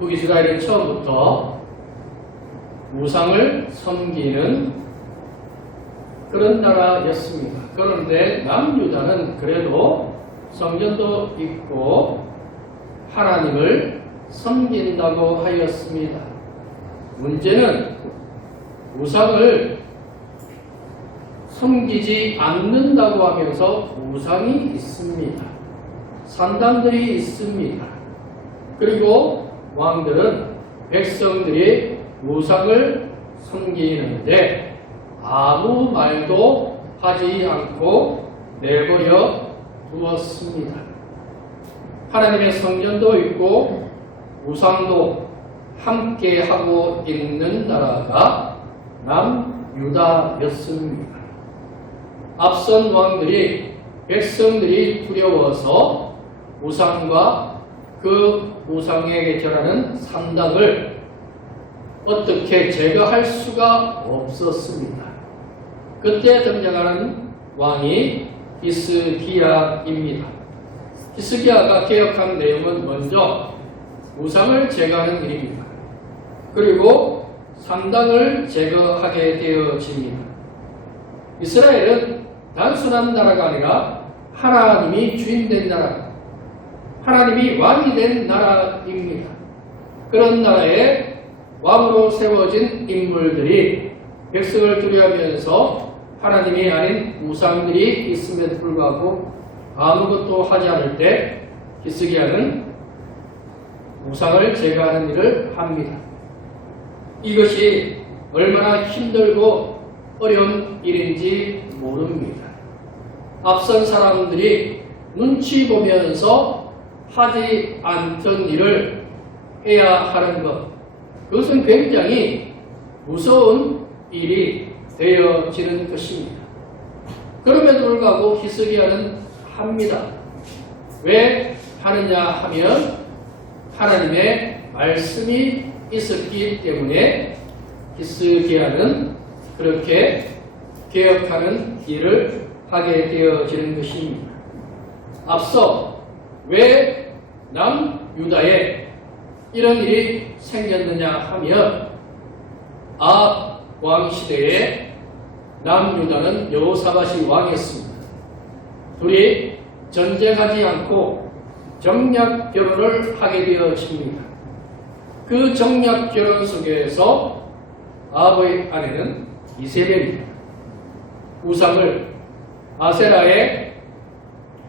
북이스라엘은 처음부터 우상을 섬기는 그런 나라였습니다. 그런데 남유다는 그래도 성전도 있고 하나님을 섬긴다고 하였습니다. 문제는 우상을 섬기지 않는다고 하면서 우상이 있습니다. 산당들이 있습니다. 그리고 왕들은 백성들이 우상을 섬기는데 아무 말도 하지 않고 내버려 두었습니다. 하나님의 성전도 있고 우상도 함께 하고 있는 나라가 남유다였습니다. 앞선 왕들이 백성들이 두려워서 우상과 그 우상에게 절하는 산당을 어떻게 제거할 수가 없었습니다. 그때 등장하는 왕이 히스기야입니다. 히스기야가 개혁한 내용은 먼저 우상을 제거하는 일입니다. 그리고 산당을 제거하게 되어집니다. 이스라엘은 단순한 나라가 아니라 하나님이 주인된 나라, 하나님이 왕이 된 나라입니다. 그런 나라에 왕으로 세워진 인물들이 백성을 두려워하면서 하나님이 아닌 우상들이 있음에도 불구하고 아무것도 하지 않을 때 히스기야는 우상을 제거하는 일을 합니다. 이것이 얼마나 힘들고 어려운 일인지 모릅니다. 앞선 사람들이 눈치 보면서 하지 않던 일을 해야 하는 것, 그것은 굉장히 무서운 일이 되어지는 것입니다. 그럼에도 불구하고 히스기야는 합니다. 왜 하느냐 하면 하나님의 말씀이 있었기 때문에 히스기야는 그렇게 개혁하는 일을 하게 되어지는 것입니다. 앞서 왜 남유다에 이런 일이 생겼느냐 하면 아합 왕 시대에 남유다는 여호사밧이 왕이었습니다. 둘이 전쟁하지 않고 정략 결혼을 하게 되어집니다. 그 정략 결혼 속에서 아합의 아내는 이세벨입니다. 우상을 아세라의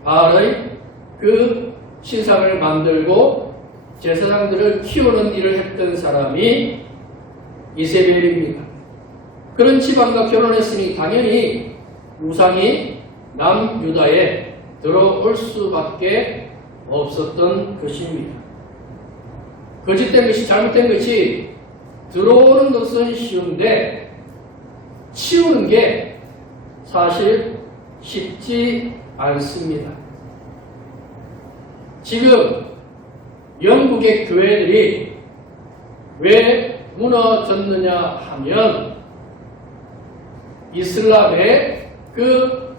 바알의 그 신상을 만들고 제사장들을 키우는 일을 했던 사람이 이세벨입니다. 그런 집안과 결혼했으니 당연히 우상이 남유다에 들어올 수밖에 없었던 것입니다. 거짓된 것이, 잘못된 것이 들어오는 것은 쉬운데 치우는 게 사실 쉽지 않습니다. 지금 영국의 교회들이 왜 무너졌느냐 하면 이슬람의 그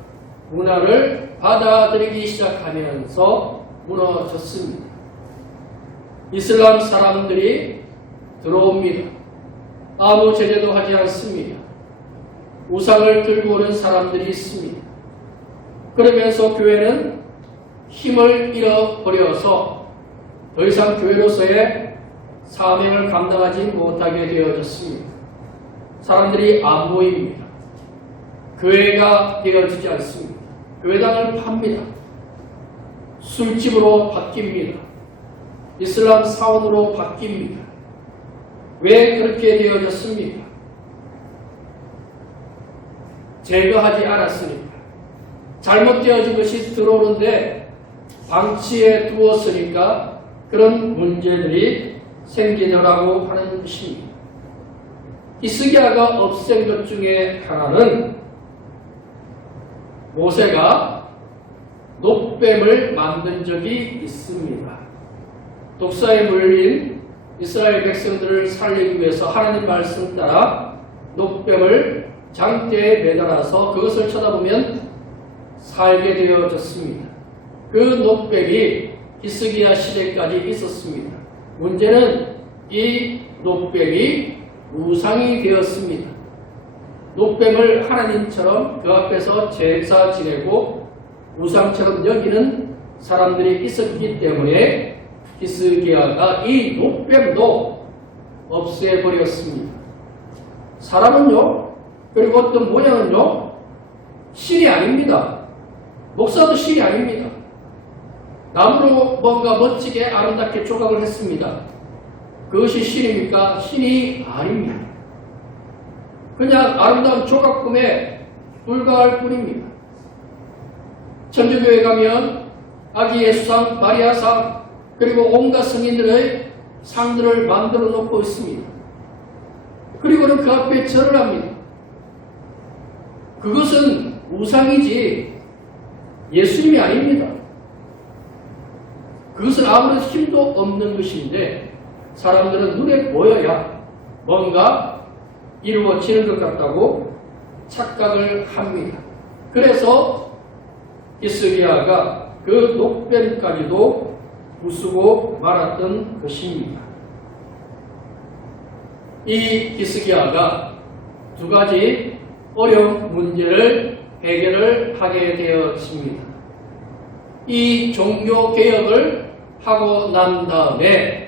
문화를 받아들이기 시작하면서 무너졌습니다. 이슬람 사람들이 들어옵니다. 아무 제재도 하지 않습니다. 우상을 들고 오는 사람들이 있습니다. 그러면서 교회는 힘을 잃어버려서 더 이상 교회로서의 사명을 감당하지 못하게 되어졌습니다. 사람들이 안 모입니다. 교회가 되어지지 않습니다. 교회당을 팝니다. 술집으로 바뀝니다. 이슬람 사원으로 바뀝니다. 왜 그렇게 되어졌습니까? 제거하지 않았으니까. 잘못되어진 것이 들어오는데 방치해 두었으니까 그런 문제들이 생기더라고 하는 것입니다. 히스기야가 없앤 것 중에 하나는 모세가 놋뱀을 만든 적이 있습니다. 독사에 물린 이스라엘 백성들을 살리기 위해서 하나님 말씀 따라 놋뱀을 장대에 매달아서 그것을 쳐다보면 살게 되어졌습니다. 그 놋뱀이 히스기야 시대까지 있었습니다. 문제는 이 녹뱀이 우상이 되었습니다. 녹뱀을 하나님처럼 그 앞에서 제사 지내고 우상처럼 여기는 사람들이 있었기 때문에 히스기야가 이 녹뱀도 없애버렸습니다. 사람은요, 그리고 어떤 모양은요, 신이 아닙니다. 목사도 신이 아닙니다. 나무로 뭔가 멋지게 아름답게 조각을 했습니다. 그것이 신입니까? 신이 아닙니다. 그냥 아름다운 조각품에 불과할 뿐입니다. 천주교에 가면 아기 예수상, 마리아상, 그리고 온갖 성인들의 상들을 만들어 놓고 있습니다. 그리고는 그 앞에 절을 합니다. 그것은 우상이지 예수님이 아닙니다. 그것은 아무런 힘도 없는 것인데 사람들은 눈에 보여야 뭔가 이루어지는 것 같다고 착각을 합니다. 그래서 히스기야가 그 녹뱀까지도 부수고 말았던 것입니다. 이 히스기야가 두 가지 어려운 문제를 해결을 하게 되었습니다. 이 종교개혁을 하고 난 다음에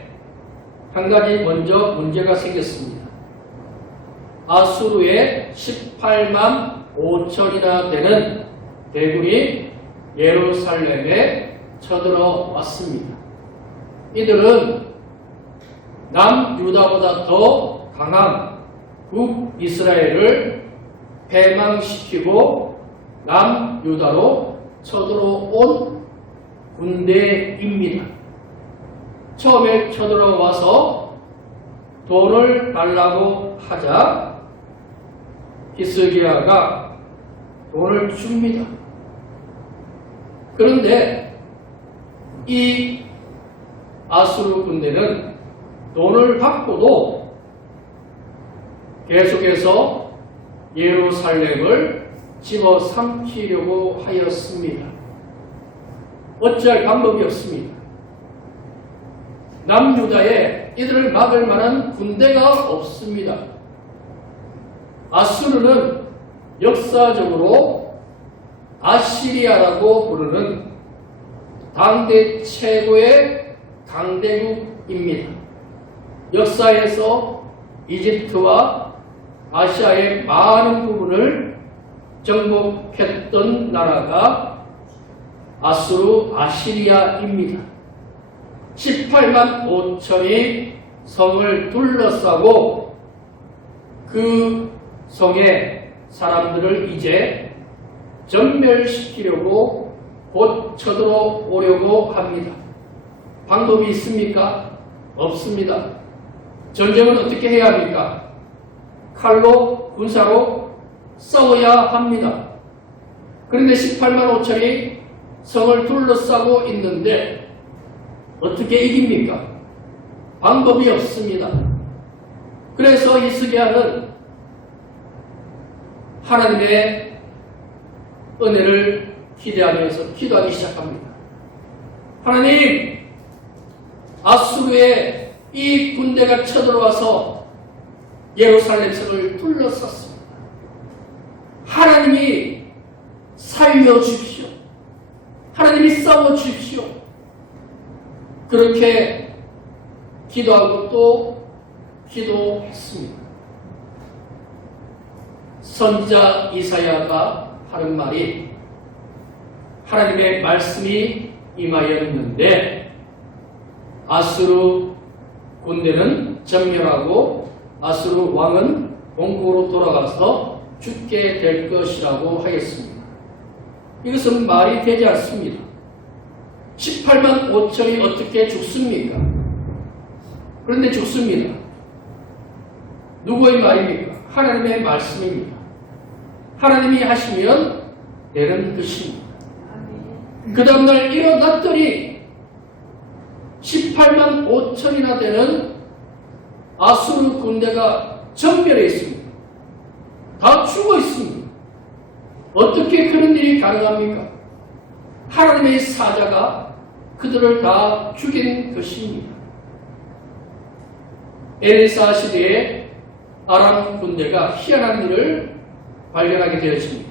한 가지 먼저 문제가 생겼습니다. 아수르의 18만 5천이나 되는 대군이 예루살렘에 쳐들어왔습니다. 이들은 남유다보다 더 강한 북이스라엘을 패망시키고 남유다로 쳐들어온 군대입니다. 처음에 쳐들어와서 돈을 달라고 하자 히스기야가 돈을 줍니다. 그런데 이 아수르 군대는 돈을 받고도 계속해서 예루살렘을 집어삼키려고 하였습니다. 어찌할 방법이 없습니다. 남유다에 이들을 막을 만한 군대가 없습니다. 아수르는 역사적으로 아시리아라고 부르는 당대 최고의 강대국입니다. 역사에서 이집트와 아시아의 많은 부분을 정복했던 나라가 아시리아입니다. 18만 5천이 성을 둘러싸고 그 성의 사람들을 이제 전멸시키려고 곧 쳐들어오려고 합니다. 방법이 있습니까? 없습니다. 전쟁은 어떻게 해야 합니까? 칼로, 군사로 싸워야 합니다. 그런데 18만 5천이 성을 둘러싸고 있는데 어떻게 이깁니까? 방법이 없습니다. 그래서 히스기야는 하나님의 은혜를 기대하면서 기도하기 시작합니다. 하나님, 아수르의 이 군대가 쳐들어와서 예루살렘 성을 둘러쌌습니다. 하나님이 살려주십시오. 하나님이 싸워주십시오. 그렇게 기도하고 또 기도했습니다. 선지자 이사야가 하는 말이 하나님의 말씀이 임하였는데 아수르 군대는 전멸하고 아수르 왕은 본국으로 돌아가서 죽게 될 것이라고 하겠습니다. 이것은 말이 되지 않습니다. 18만 5천이 어떻게 죽습니까? 그런데 죽습니다. 누구의 말입니까? 하나님의 말씀입니다. 하나님이 하시면 되는 것입니다. 그 다음날 일어났더니 18만 5천이나 되는 아수르 군대가 전멸해 있습니다. 다 죽어 있습니다. 어떻게 그런 일이 가능합니까? 하나님의 사자가 그들을 다 죽인 것입니다. 엘리사 시대에 아람 군대가 희한한 일을 발견하게 되었습니다.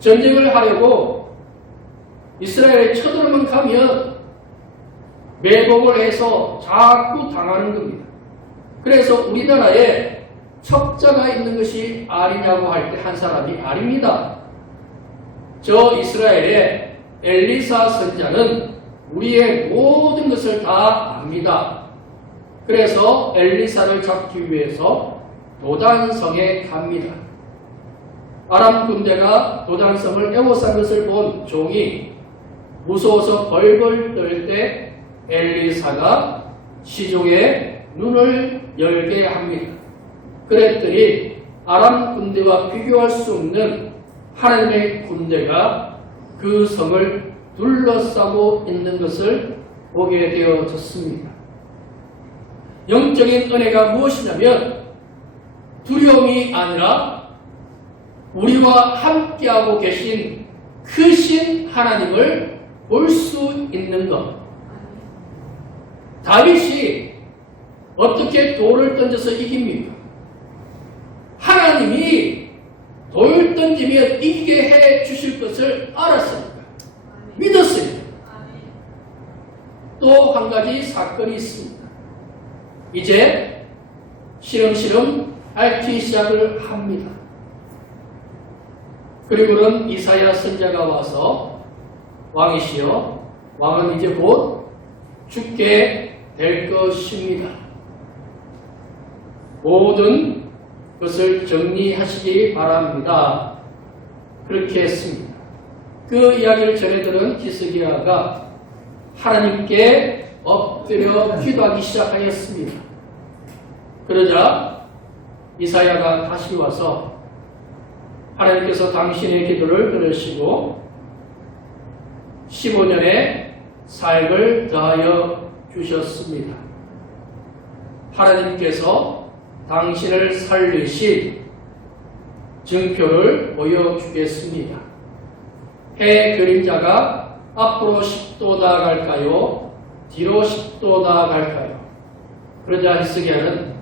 전쟁을 하려고 이스라엘에 쳐들어만 가면 매복을 해서 자꾸 당하는 겁니다. 그래서 우리나라에 척자가 있는 것이 아니냐고 할 때 한 사람이 아닙니다. 저 이스라엘의 엘리사 선자는 우리의 모든 것을 다 압니다. 그래서 엘리사를 잡기 위해서 도단성에 갑니다. 아람 군대가 도단성을 에워싼 것을 본 종이 무서워서 벌벌 떨 때 엘리사가 시종의 눈을 열게 합니다. 그랬더니 아람 군대와 비교할 수 없는 하나님의 군대가 그 성을 둘러싸고 있는 것을 보게 되어졌습니다. 영적인 은혜가 무엇이냐면 두려움이 아니라 우리와 함께하고 계신 크신 하나님을 볼 수 있는 것. 다윗이 어떻게 돌을 던져서 이깁니까? 하나님이 돌 던지면 이기게 해 주실 것을 알았습니다. 믿었습니다. 또 한 가지 사건이 있습니다. 이제 시름시름 앓기 시작을 합니다. 그리고는 이사야 선자가 와서 왕이시여, 왕은 이제 곧 죽게 될 것입니다. 모든 것을 정리하시기 바랍니다. 그렇게 했습니다. 그 이야기를 전해들은 히스기야가 하나님께 엎드려 기도하기 시작하였습니다. 그러자 이사야가 다시 와서 하나님께서 당신의 기도를 들으시고 15년의 삶을 더하여 주셨습니다. 하나님께서 당신을 살리신 증표를 보여주겠습니다. 해 그림자가 앞으로 10도 나아갈까요? 뒤로 10도 나아갈까요? 그러자 히스기야는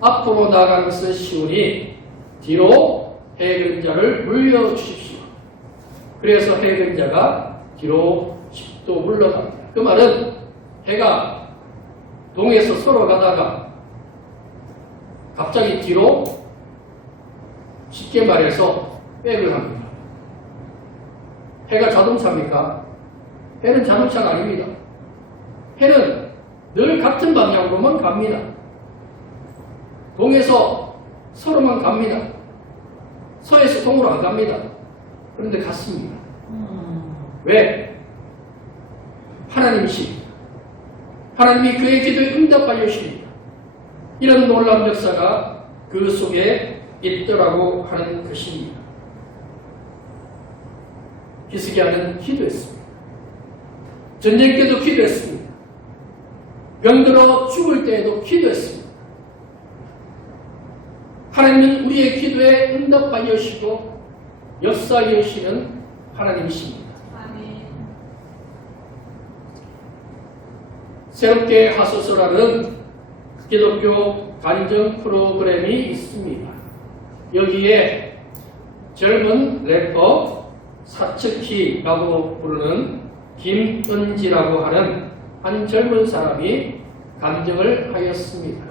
앞으로 나아가는 것은 쉬우니 뒤로 해 그림자를 물려주십시오. 그래서 해 그림자가 뒤로 10도 물러갑니다. 그 말은 해가 동에서 서로 가다가 갑자기 뒤로, 쉽게 말해서 백을 합니다. 해가 자동차입니까? 해는 자동차가 아닙니다. 해는 늘 같은 방향으로만 갑니다. 동에서 서로만 갑니다. 서에서 동으로 안 갑니다. 그런데 갔습니다. 왜? 하나님이십니다. 하나님이 그의 기도에 응답하여 주십니다. 이런 놀라운 역사가 그 속에 있더라고 하는 것입니다. 히스기야는 기도했습니다. 전쟁 때도 기도했습니다. 병들어 죽을 때에도 기도했습니다. 하나님은 우리의 기도에 응답하여 주시고 역사하여 주시는 하나님이십니다. 새롭게 하소서라는 기독교 간증 프로그램이 있습니다. 여기에 젊은 래퍼 사츠키라고 부르는 김은지라고 하는 한 젊은 사람이 간증을 하였습니다.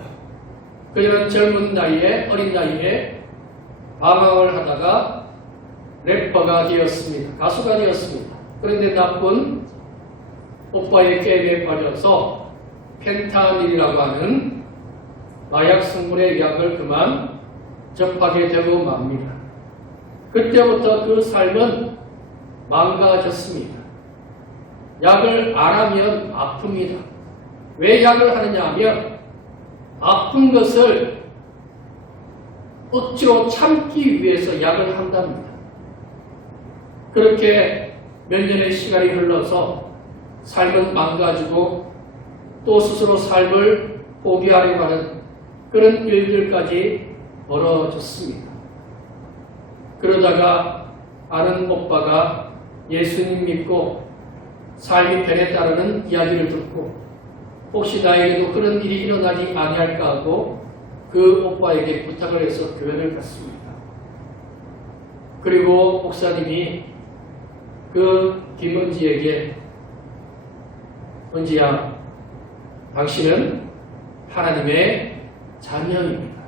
그녀는 젊은 나이에, 어린 나이에 방황을 하다가 래퍼가 되었습니다. 가수가 되었습니다. 그런데 나쁜 오빠의 게임에 빠져서 펜타닐이라고 하는 마약 성분의 약을 그만 접하게 되고 맙니다. 그때부터 그 삶은 망가졌습니다. 약을 안 하면 아픕니다. 왜 약을 하느냐 하면 아픈 것을 억지로 참기 위해서 약을 한답니다. 그렇게 몇 년의 시간이 흘러서 삶은 망가지고 또 스스로 삶을 포기하려고 하는 그런 일들까지 벌어졌습니다. 그러다가 아는 오빠가 예수님 믿고 삶이 변했다는 이야기를 듣고 혹시 나에게도 그런 일이 일어나지 아니할까 하고 그 오빠에게 부탁을 해서 교회를 갔습니다. 그리고 목사님이 그 김은지에게 은지야, 당신은 하나님의 자녀입니다.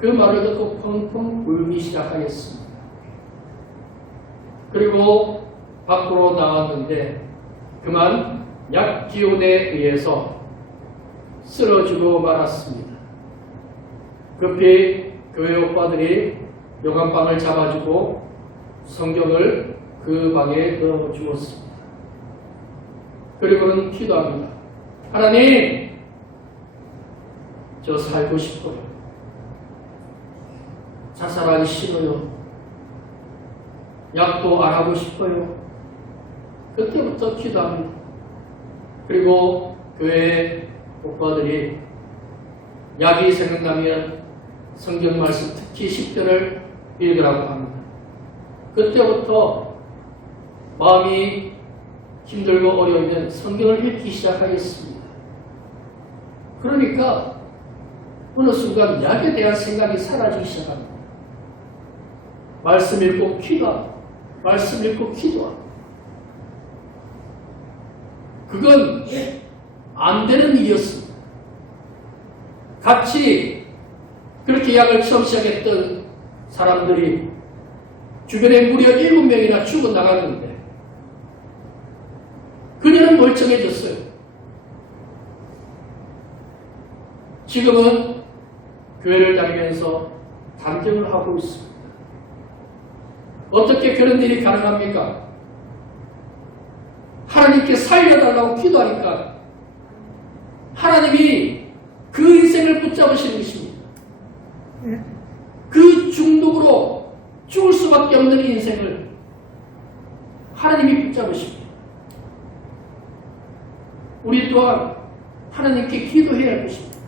그 말을 듣고 펑펑 울기 시작하였습니다. 그리고 밖으로 나왔는데 그만 약기운에 의해서 쓰러지고 말았습니다. 급히 교회 오빠들이 요강방을 잡아주고 성경을 그 방에 넣어 주었습니다. 그리고는 기도합니다. 하나님, 저 살고 싶어요. 자살하기 싫어요. 약도 안 하고 싶어요. 그때부터 기도합니다. 그리고 교회 오빠들이 약이 생각나면 성경 말씀 특히 10편을 읽으라고 합니다. 그때부터 마음이 힘들고 어려우면 성경을 읽기 시작하겠습니다. 그러니까 어느 순간 약에 대한 생각이 사라지기 시작합니다. 말씀 읽고 기도하고 말씀 읽고 기도하고 그건 안 되는 일이었습니다. 같이 그렇게 약을 처음 시작했던 사람들이 주변에 무려 7명이나 죽어나갔는데 그녀는 멀쩡해졌어요. 지금은 교회를 다니면서 간증을 하고 있습니다. 어떻게 그런 일이 가능합니까? 하나님께 살려달라고 기도하니까 하나님이 그 인생을 붙잡으시는 것입니다. 그 중독으로 죽을 수밖에 없는 인생을 하나님이 붙잡으십니다. 우리 또한 하나님께 기도해야 할 것입니다.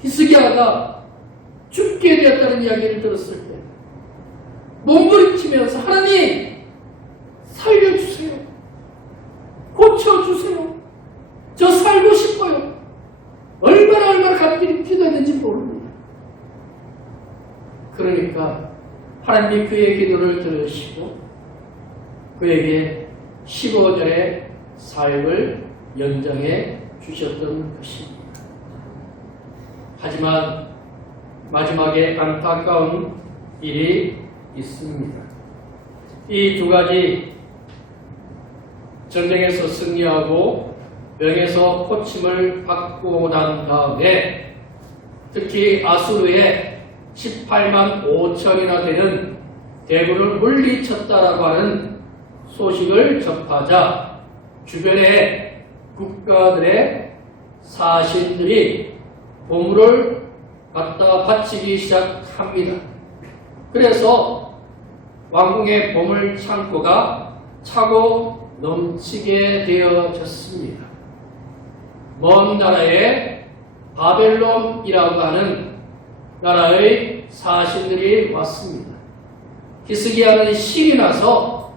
히스기야가 죽게 되었다는 이야기를 들었을 때 몸부림치면서 하나님 살려주세요. 고쳐주세요. 저 살고 싶어요. 얼마나 간절히 기도했는지 모릅니다. 그러니까 하나님이 그의 기도를 들으시고 그에게 15년의 삶을 연장해 주셨던 것입니다. 하지만 마지막에 안타까운 일이 있습니다. 이 두 가지 전쟁에서 승리하고 병에서 고침을 받고 난 다음에 특히 아수르의 18만 5천이나 되는 대군을 물리쳤다라고 하는 소식을 접하자 주변의 국가들의 사신들이 보물을 갖다 바치기 시작합니다. 그래서 왕궁의 보물 창고가 차고 넘치게 되어졌습니다. 먼 나라의 바벨론이라고 하는 나라의 사신들이 왔습니다. 히스기야는 신이 나서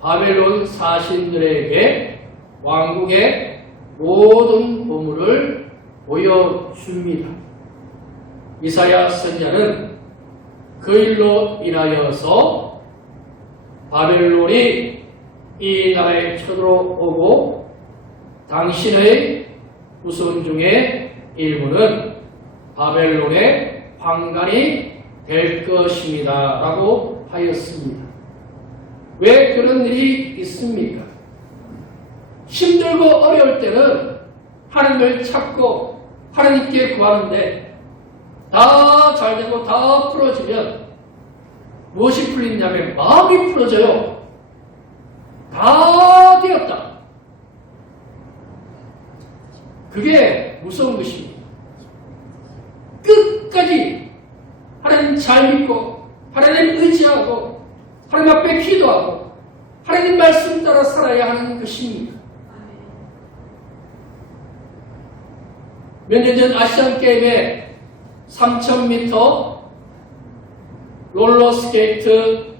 바벨론 사신들에게 왕궁의 모든 보물을 보여줍니다. 이사야 선지자는 그 일로 인하여서 바벨론이 이 나라에 쳐들어오고 당신의 후손 중에 일부는 바벨론의 황관이 될 것입니다. 라고 하였습니다. 왜 그런 일이 있습니까? 힘들고 어려울 때는 하나님을 찾고 하나님께 구하는데 다 잘되고 다 풀어지면 무엇이 풀리냐면 마음이 풀어져요. 다 되었다. 그게 무서운 것입니다. 끝까지 하나님 잘 믿고 하나님 의지하고 하나님 앞에 기도하고 하나님 말씀 따라 살아야 하는 것입니다. 몇 년 전 아시안게임에 3000m 롤러스케이트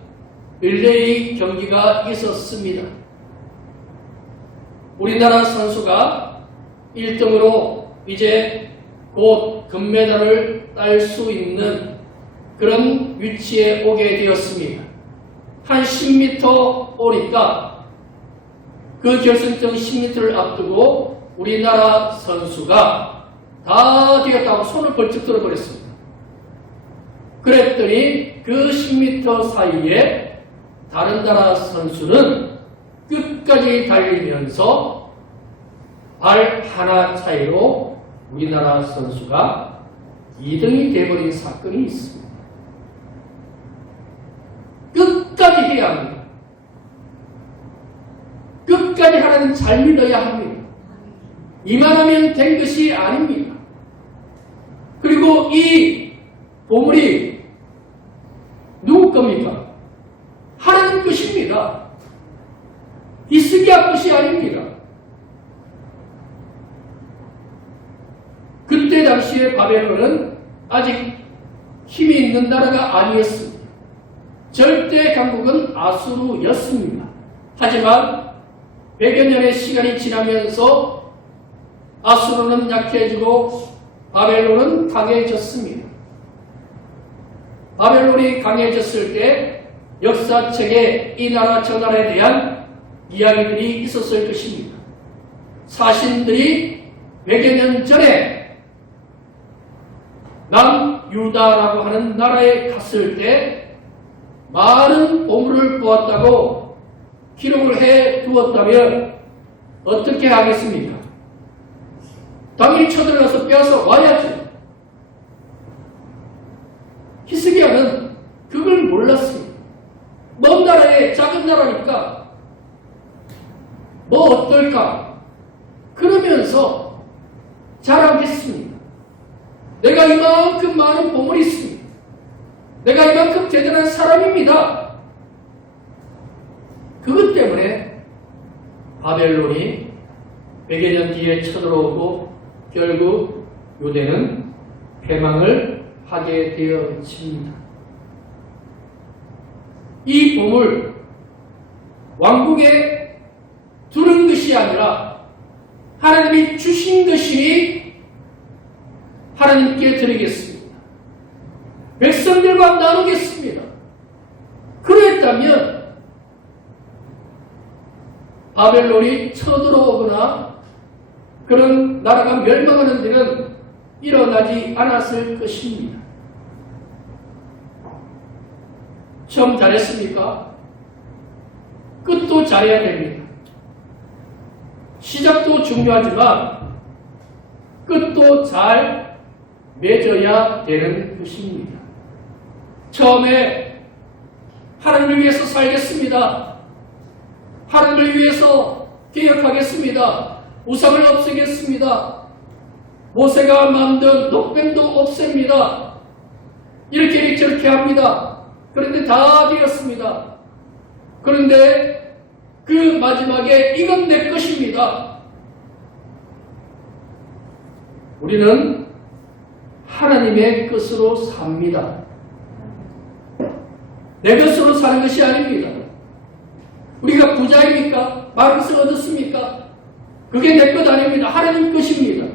릴레이 경기가 있었습니다. 우리나라 선수가 1등으로 이제 곧 금메달을 딸 수 있는 그런 위치에 오게 되었습니다. 한 10m 오니까 그 결승점 10m를 앞두고 우리나라 선수가 다 되었다고 손을 벌쩍 들어버렸습니다. 그랬더니 그 10m 사이에 다른 나라 선수는 끝까지 달리면서 발 하나 차이로 우리나라 선수가 2등이 되어버린 사건이 있습니다. 끝까지 해야 합니다. 끝까지 하나님 잘 믿어야 합니다. 이만하면 된 것이 아닙니다. 그리고 이 보물이 누구 겁니까? 하나님 것입니다. 히스기야 것이 아닙니다. 그때 당시에 바벨론은 아직 힘이 있는 나라가 아니었습니다. 절대 강국은 아수르였습니다. 하지만 100여 년의 시간이 지나면서 아수르는 약해지고 바벨론은 강해졌습니다. 바벨론이 강해졌을 때 역사책에 이 나라 저 나라에 대한 이야기들이 있었을 것입니다. 사신들이 100여 년 전에 남유다라고 하는 나라에 갔을 때 많은 보물을 보았다고 기록을 해 두었다면 어떻게 하겠습니까? 당연히 쳐들어가서 빼앗아 와야죠. 히스기야는 그걸 몰랐습니다. 먼 나라에 작은 나라니까 뭐 어떨까? 그러면서 자랑했습니다. 내가 이만큼 많은 보물이 있습니다. 내가 이만큼 대단한 사람입니다. 그것 때문에 바벨론이 100여 년 뒤에 쳐들어오고 결국 유대는 패망을 하게 되어집니다. 이 보물, 왕국에 두는 것이 아니라 하나님이 주신 것이니 하나님께 드리겠습니다. 백성들과 나누겠습니다. 그랬다면 바벨론이 쳐들어오거나 그런 나라가 멸망하는 일은 일어나지 않았을 것입니다. 처음 잘했습니까? 끝도 잘해야 됩니다. 시작도 중요하지만 끝도 잘 맺어야 되는 것입니다. 처음에 하나님을 위해서 살겠습니다. 하나님을 위해서 개혁하겠습니다. 우상을 없애겠습니다. 모세가 만든 녹뱀도 없앱니다. 이렇게 저렇게 합니다. 그런데 다 되었습니다. 그런데 그 마지막에 이건 내 것입니다. 우리는 하나님의 것으로 삽니다. 내 것으로 사는 것이 아닙니다. 우리가 부자입니까? 많은 것을 얻었습니까? 그게 내 것 아닙니다. 하나님 것입니다.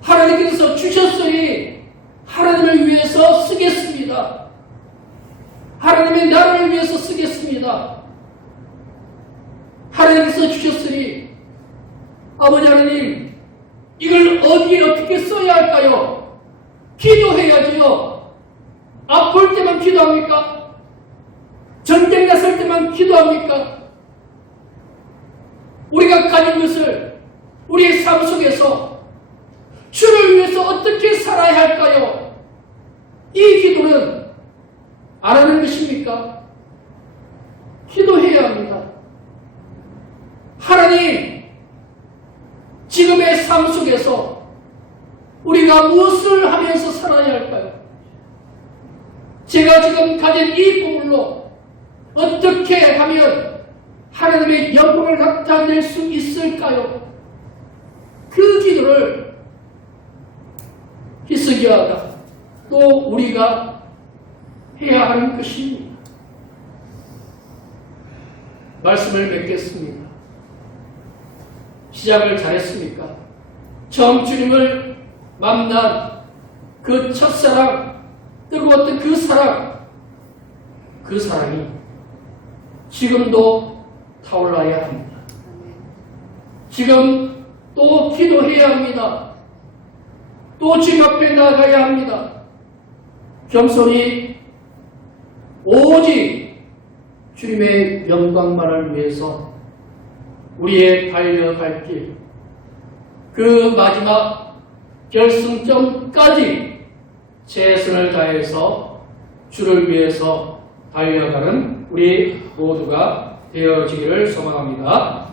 하나님께서 주셨으니 하나님을 위해서 쓰겠습니다. 하나님의 나라를 위해서 쓰겠습니다. 하나님께서 주셨으니 아버지 하나님 이걸 어디에 어떻게 써야 할까요? 기도해야지요. 아플 때만 기도합니까? 전쟁 났을 때만 기도합니까? 우리가 가진 것을 우리의 삶 속에서 주를 위해서 어떻게 살아야 할까요? 이 기도는 안 하는 것입니까? 기도해야 합니다. 하나님, 지금의 삶 속에서 우리가 무엇을 하면서 살아야 할까요? 제가 지금 가진 이 보물로 어떻게 하면 하나님의 영광을 나타낼 수 있을까요? 그 기도를 히스기야가 또 우리가 해야 하는 것입니다. 말씀을 맺겠습니다. 시작을 잘했습니까? 처음 주님을 만난 그 첫사랑, 뜨거웠던 그 사랑, 그 사랑이 지금도 타올라야 합니다. 지금 또 기도해야 합니다. 또 주님 앞에 나가야 합니다. 겸손히 오직 주님의 영광만을 위해서 우리의 달려갈 길, 그 마지막 결승점까지 최선을 다해서 주를 위해서 달려가는 우리 모두가 되어지기를 소망합니다.